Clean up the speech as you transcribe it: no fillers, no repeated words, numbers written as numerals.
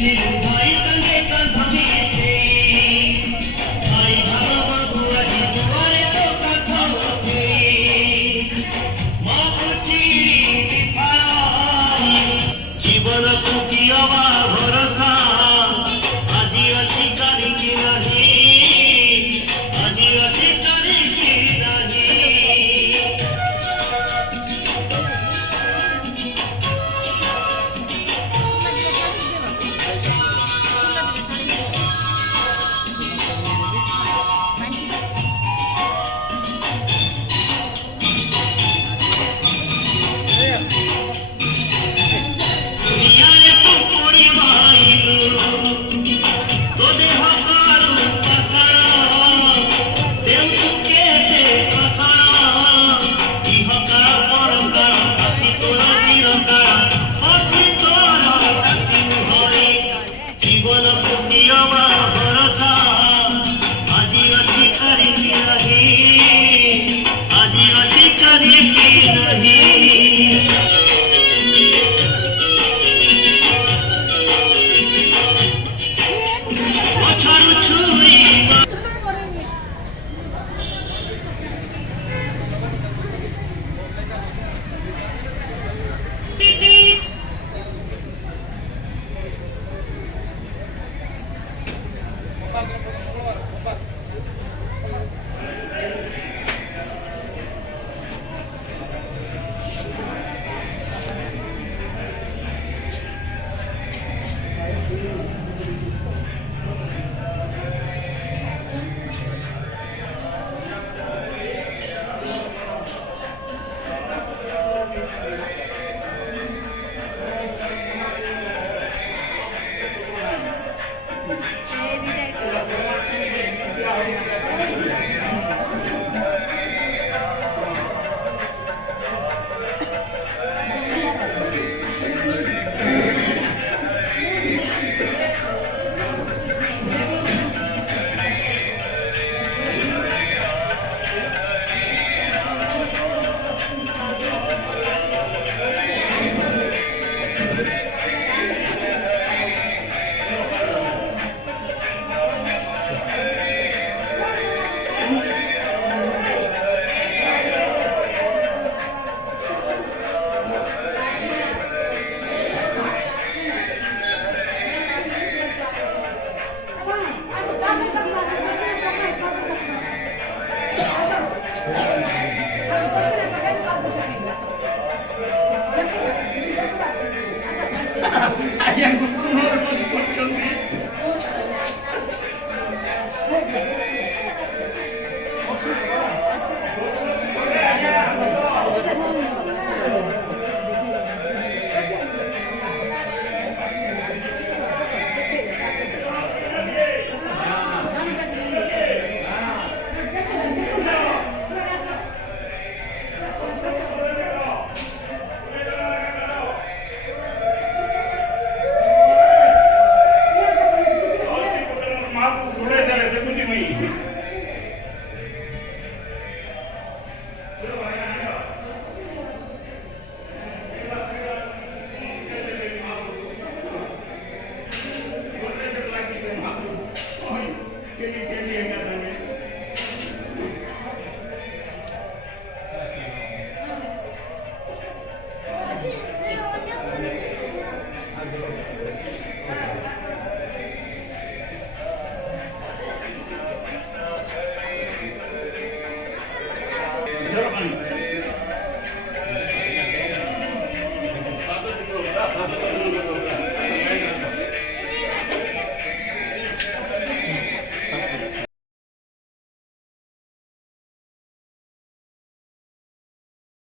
भाई संगे कंधा मिसे भाई भाव बगुआजी दुआरे तो कथा होते माँ को चिड़ी विफल जीवन को किया भरोसा आजी अच्छी करी की नहीं आजी अच्छी करी की नहीं दुनियारे तू कोड़ी बाइलू तो देह कारू पसरा देव तू के दे पसरा इह का परंकार साथी तोर चिरंकार अति तोर दासी होई जीवन को किया भरोसा आजी अच्छी करी की नहीं आजी अच्छी करी की नहीं छाड़ू छुरी yang Gracias.